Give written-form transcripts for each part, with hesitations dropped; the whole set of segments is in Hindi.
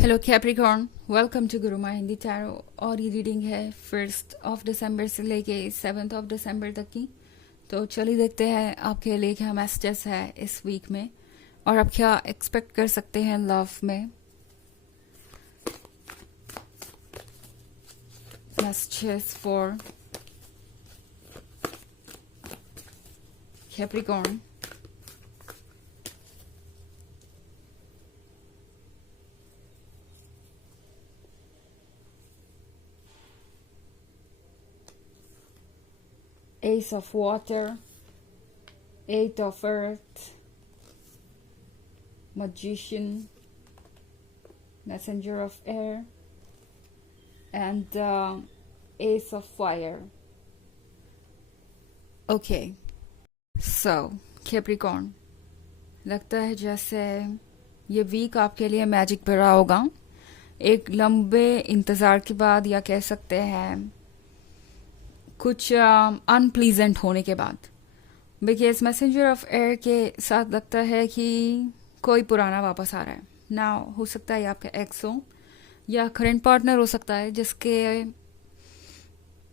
Hello Capricorn, welcome to Guruma Hindi tarot. और ये रीडिंग है 1 दिसंबर से लेके 7 दिसंबर तक की। तो चलिए देखते हैं आपके लिए क्या मैसेजेस है इस वीक में और आप क्या एक्सपेक्ट कर सकते हैं लव में। Messages for Capricorn. Ace of Water, Eight of Earth, Magician, Messenger of Air, and Ace of Fire. Okay, so Capricorn, लगता है जैसे ये वीक आपके लिए मैजिक भरा होगा। एक लंबे इंतज़ार के बाद, या कह सकते हैं कुछ अनप्लीजेंट होने के बाद। बिकॉज मैसेंजर ऑफ एयर के साथ लगता है कि कोई पुराना वापस आ रहा है ना। हो सकता है आपका एक्स हो या करंट पार्टनर हो सकता है जिसके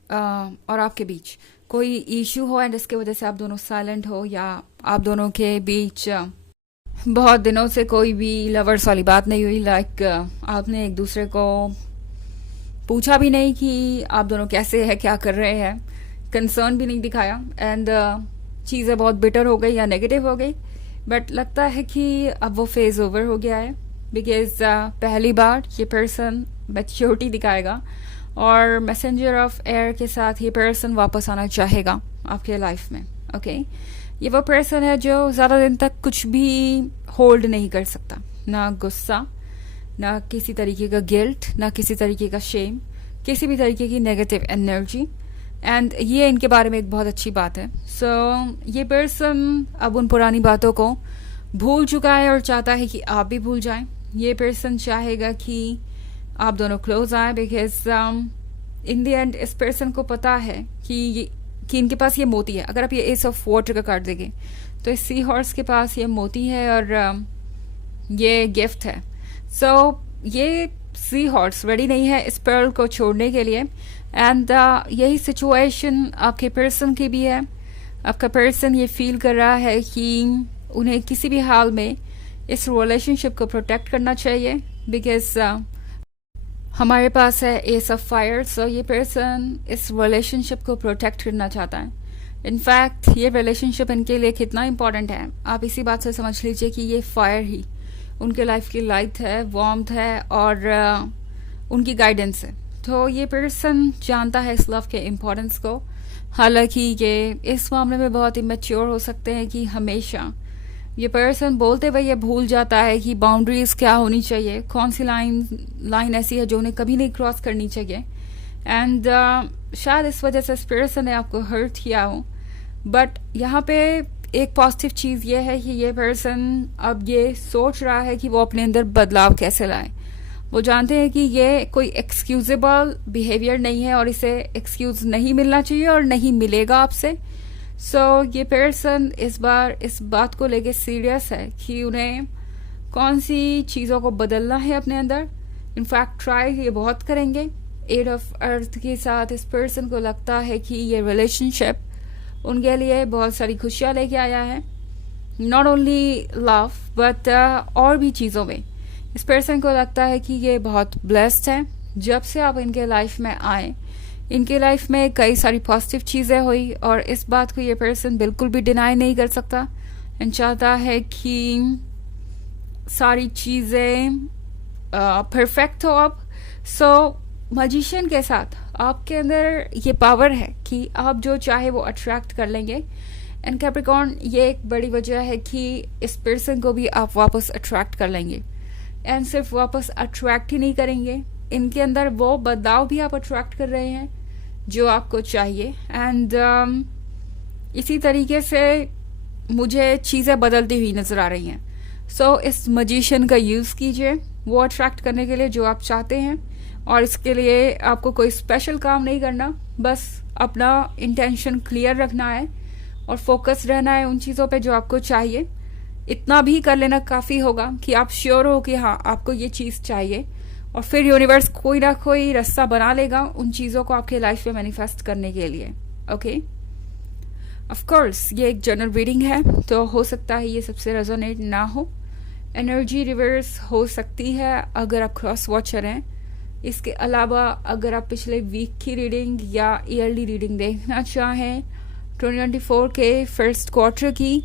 और आपके बीच कोई इश्यू हो एंड जिसके वजह से आप दोनों साइलेंट हो, या आप दोनों के बीच बहुत दिनों से कोई भी लवर्स वाली बात नहीं हुई। लाइक आपने एक दूसरे को पूछा भी नहीं कि आप दोनों कैसे हैं, क्या कर रहे हैं, कंसर्न भी नहीं दिखाया एंड चीज़ें बहुत बिटर हो गई या नेगेटिव हो गई। बट लगता है कि अब वो फेज ओवर हो गया है। बिकॉज पहली बार ये पर्सन मैच्योरिटी दिखाएगा और मैसेंजर ऑफ एयर के साथ ये पर्सन वापस आना चाहेगा आपके लाइफ में। ओके, ये वो पर्सन है जो ज़्यादा दिन तक कुछ भी होल्ड नहीं कर सकता, ना गुस्सा, ना किसी तरीके का गिल्ट, ना किसी तरीके का शेम, किसी भी तरीके की नेगेटिव एनर्जी। एंड ये इनके बारे में एक बहुत अच्छी बात है। सो ये पर्सन अब उन पुरानी बातों को भूल चुका है और चाहता है कि आप भी भूल जाएं। ये पर्सन चाहेगा कि आप दोनों क्लोज आए। बिकॉज इन द एंड इस पर्सन को पता है कि इनके पास ये मोती है। अगर आप ये एस ऑफ वाटर का कार्ड देंगे तो इस सी हॉर्स के पास ये मोती है और ये गिफ्ट है। सो ये सी हॉर्स रेडी नहीं है इस पर्ल को छोड़ने के लिए। एंड यही सिचुएशन आपके पर्सन की भी है। आपका पर्सन ये फील कर रहा है कि उन्हें किसी भी हाल में इस रिलेशनशिप को प्रोटेक्ट करना चाहिए। बिकॉज हमारे पास है एस ऑफ फायर। सो ये पर्सन इस रिलेशनशिप को प्रोटेक्ट करना चाहता है। इनफैक्ट ये रिलेशनशिप इनके लिए कितना इम्पोर्टेंट है आप इसी बात से समझ लीजिए कि ये फायर ही उनके लाइफ की लाइट है, वार्मथ है और उनकी गाइडेंस है। तो ये पर्सन जानता है इस लव के इम्पोर्टेंस को। हालांकि ये इस मामले में बहुत इमेच्योर हो सकते हैं कि हमेशा ये पर्सन बोलते हुए ये भूल जाता है कि बाउंड्रीज क्या होनी चाहिए, कौन सी लाइन ऐसी है जो उन्हें कभी नहीं क्रॉस करनी चाहिए। एंड शायद इस वजह से इस पर्सन ने आपको हर्ट किया हो। बट यहाँ पे एक पॉजिटिव चीज़ ये है कि ये पर्सन अब ये सोच रहा है कि वो अपने अंदर बदलाव कैसे लाए। वो जानते हैं कि ये कोई एक्सक्यूजेबल बिहेवियर नहीं है और इसे एक्सक्यूज नहीं मिलना चाहिए और नहीं मिलेगा आपसे। सो ये पर्सन इस बार इस बात को लेके सीरियस है कि उन्हें कौन सी चीज़ों को बदलना है अपने अंदर। इनफैक्ट ट्राई ये बहुत करेंगे। एट ऑफ अर्थ के साथ इस पर्सन को लगता है कि ये रिलेशनशिप उनके लिए बहुत सारी खुशियाँ लेके आया है। नॉट ओनली लव बट और भी चीज़ों में इस पर्सन को लगता है कि ये बहुत ब्लेस्ड है। जब से आप इनके लाइफ में आए, इनके लाइफ में कई सारी पॉजिटिव चीज़ें हुई और इस बात को ये पर्सन बिल्कुल भी डिनाई नहीं कर सकता एंड चाहता है कि सारी चीज़ें परफेक्ट हो अब। सो मैजिशियन के साथ आपके अंदर ये पावर है कि आप जो चाहे वो अट्रैक्ट कर लेंगे। एंड कैप्रिकॉर्न, ये एक बड़ी वजह है कि इस पर्सन को भी आप वापस अट्रैक्ट कर लेंगे। एंड सिर्फ वापस अट्रैक्ट ही नहीं करेंगे, इनके अंदर वो बदलाव भी आप अट्रैक्ट कर रहे हैं जो आपको चाहिए। एंड इसी तरीके से मुझे चीज़ें बदलती हुई नज़र आ रही हैं। सो इस मैजिशियन का यूज़ कीजिए वो अट्रैक्ट करने के लिए जो आप चाहते हैं। और इसके लिए आपको कोई स्पेशल काम नहीं करना, बस अपना इंटेंशन क्लियर रखना है और फोकस रहना है उन चीज़ों पे जो आपको चाहिए। इतना भी कर लेना काफ़ी होगा कि आप श्योर हो कि हाँ आपको ये चीज़ चाहिए, और फिर यूनिवर्स कोई ना कोई रास्ता बना लेगा उन चीज़ों को आपके लाइफ में मैनिफेस्ट करने के लिए। ओके, ऑफ कोर्स ये एक जनरल रीडिंग है, तो हो सकता है ये सबसे रेजोनेट ना हो। एनर्जी रिवर्स हो सकती है अगर आप क्रॉस वॉचर हैं। इसके अलावा अगर आप पिछले वीक की रीडिंग या ईयरली रीडिंग देखना चाहें 2024 के फर्स्ट क्वार्टर की,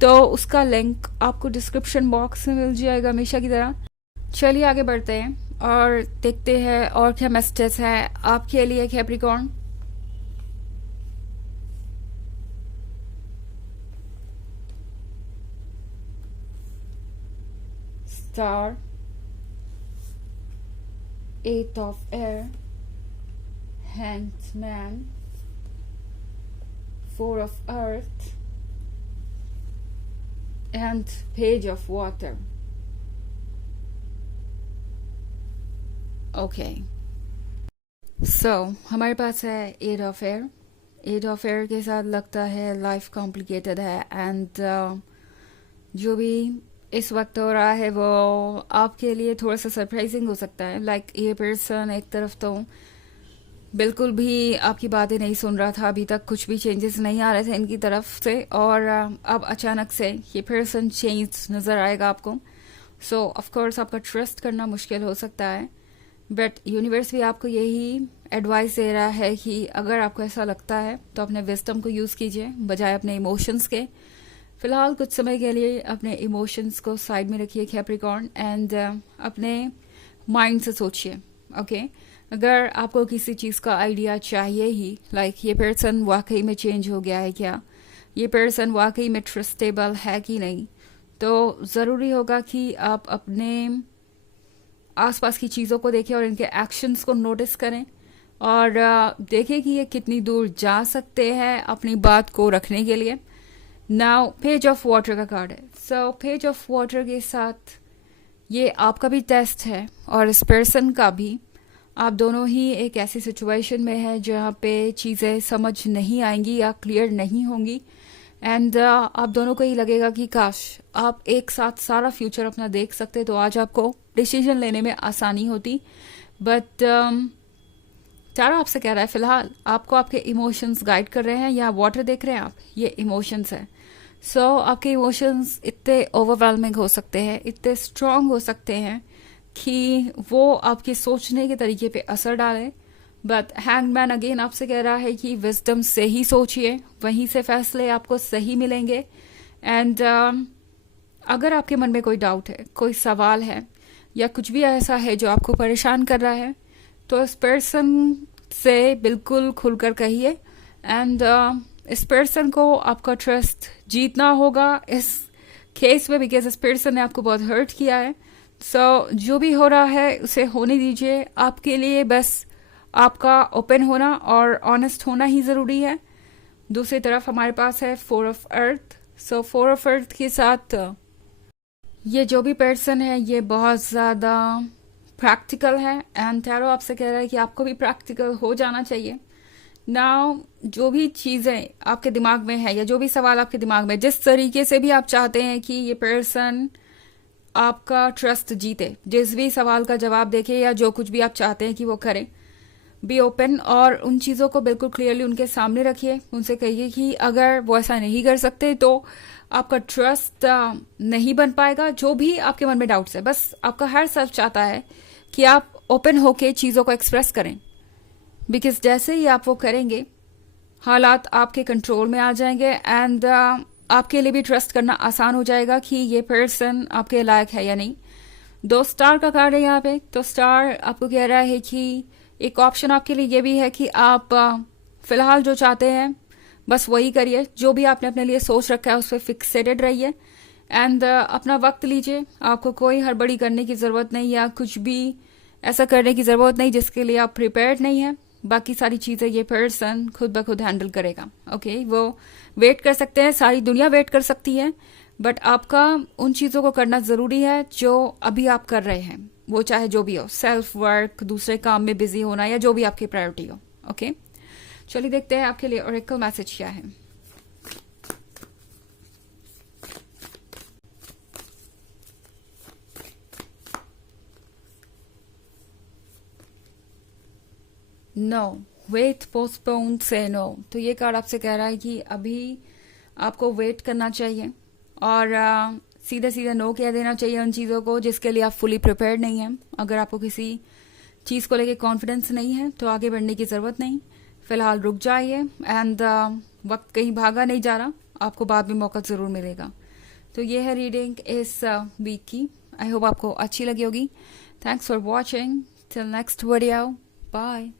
तो उसका लिंक आपको डिस्क्रिप्शन बॉक्स में मिल जाएगा हमेशा की तरह। चलिए आगे बढ़ते हैं और देखते हैं और क्या मैसेजेस है आपके लिए Capricorn. Star, 8 of air, hanged man, 4 of earth, and page of water. Okay, so हमारे पास है 8 of air। 8 of air के साथ लगता है लाइफ कॉम्प्लिकेटेड है, एंड जो भी इस वक्त हो रहा है वो आपके लिए थोड़ा सा सरप्राइजिंग हो सकता है। लाइक ये पर्सन एक तरफ तो बिल्कुल भी आपकी बातें नहीं सुन रहा था, अभी तक कुछ भी चेंजेस नहीं आ रहे थे इनकी तरफ से, और अब अचानक से ये पर्सन चेंज नज़र आएगा आपको। सो ऑफ कोर्स आपका ट्रस्ट करना मुश्किल हो सकता है, बट यूनिवर्स भी आपको यही एडवाइस दे रहा है कि अगर आपको ऐसा लगता है तो अपने विजडम को यूज़ कीजिए बजाय अपने इमोशंस के। फिलहाल कुछ समय के लिए अपने इमोशंस को साइड में रखिए कैप्रिकॉर्न, एंड अपने माइंड से सोचिए। ओके, अगर आपको किसी चीज़ का आइडिया चाहिए ही, लाइक ये पर्सन वाकई में चेंज हो गया है क्या, ये पर्सन वाकई में ट्रस्टेबल है कि नहीं, तो ज़रूरी होगा कि आप अपने आसपास की चीज़ों को देखें और इनके एक्शंस को नोटिस करें, और देखें कि ये कितनी दूर जा सकते हैं अपनी बात को रखने के लिए। नाउ पेज ऑफ वाटर का कार्ड है। सो पेज ऑफ वाटर के साथ ये आपका भी टेस्ट है और इस पर्सन का भी। आप दोनों ही एक ऐसी सिचुएशन में है जहाँ पे चीज़ें समझ नहीं आएंगी या क्लियर नहीं होंगी, एंड आप दोनों को ही लगेगा कि काश आप एक साथ सारा फ्यूचर अपना देख सकते तो आज आपको डिसीजन लेने में आसानी होती। बट तारा आपसे कह रहा है फिलहाल आपको आपके इमोशंस गाइड कर रहे हैं, या वाटर देख रहे हैं आप, ये इमोशंस है। सो आपके इमोशंस इतने ओवरवेलमिंग हो सकते हैं, इतने स्ट्रांग हो सकते हैं कि वो आपके सोचने के तरीके पे असर डालें। बट हैंगमैन अगेन आपसे कह रहा है कि विजडम से ही सोचिए, वहीं से फैसले आपको सही मिलेंगे। एंड अगर आपके मन में कोई डाउट है, कोई सवाल है, या कुछ भी ऐसा है जो आपको परेशान कर रहा है, तो इस पर्सन से बिल्कुल खुलकर कहिए। एंड इस पर्सन को आपका ट्रस्ट जीतना होगा इस केस में, बिकॉज इस पर्सन ने आपको बहुत हर्ट किया है। सो जो भी हो रहा है उसे होने दीजिए। आपके लिए बस आपका ओपन होना और ऑनेस्ट होना ही ज़रूरी है। दूसरी तरफ हमारे पास है 4 of earth. So 4 of earth के साथ ये जो भी पर्सन है ये बहुत ज़्यादा प्रैक्टिकल है, एंड टैरो आपसे कह रहा है कि आपको भी प्रैक्टिकल हो जाना चाहिए। नाउ जो भी चीज़ें आपके दिमाग में है या जो भी सवाल आपके दिमाग में, जिस तरीके से भी आप चाहते हैं कि ये पर्सन आपका ट्रस्ट जीते, जिस भी सवाल का जवाब देखे या जो कुछ भी आप चाहते हैं कि वो करे, बी ओपन और उन चीज़ों को बिल्कुल क्लियरली उनके सामने रखिए। उनसे कहिए कि अगर वो ऐसा नहीं कर सकते तो आपका ट्रस्ट नहीं बन पाएगा। जो भी आपके मन में डाउट्स है, बस आपका हर सेल्फ चाहता है कि आप ओपन होके चीज़ों को एक्सप्रेस करें, बिकॉज जैसे ही आप वो करेंगे हालात आपके कंट्रोल में आ जाएंगे, एंड आपके लिए भी ट्रस्ट करना आसान हो जाएगा कि ये पर्सन आपके लायक है या नहीं। 2 स्टार का कार्ड है यहाँ पे। तो स्टार आपको कह रहा है कि एक ऑप्शन आपके लिए ये भी है कि आप फिलहाल जो चाहते हैं बस वही करिए, जो भी आपने अपने लिए सोच रखा है उस पर फिक्सेटेड रहिए, एंड अपना वक्त लीजिए। आपको कोई हड़बड़ी करने की ज़रूरत नहीं या कुछ भी ऐसा करने की ज़रूरत नहीं जिसके लिए आप प्रिपेयर्ड नहीं है। बाकी सारी चीज़ें ये पर्सन खुद ब खुद हैंडल करेगा। ओके, वो वेट कर सकते हैं, सारी दुनिया वेट कर सकती है, बट आपका उन चीज़ों को करना ज़रूरी है जो अभी आप कर रहे हैं, वो चाहे जो भी हो, सेल्फ वर्क, दूसरे काम में बिजी होना, या जो भी आपकी प्रायोरिटी हो। ओके, चलिए देखते हैं आपके लिए ओरेकल मैसेज क्या है। नो, वेट, पोस्टपोन, से नो। तो ये कार्ड आपसे कह रहा है कि अभी आपको वेट करना चाहिए और सीधे सीधे नो कह देना चाहिए उन चीज़ों को जिसके लिए आप फुली प्रिपेयर्ड नहीं हैं। अगर आपको किसी चीज़ को लेके कॉन्फिडेंस नहीं है तो आगे बढ़ने की ज़रूरत नहीं, फिलहाल रुक जाइए। एंड वक्त कहीं भागा नहीं जा रहा, आपको बाद में मौका ज़रूर मिलेगा। तो ये है रीडिंग इस वीक की। आई होप आपको अच्छी लगी होगी। Thanks for watching. Till next video, bye.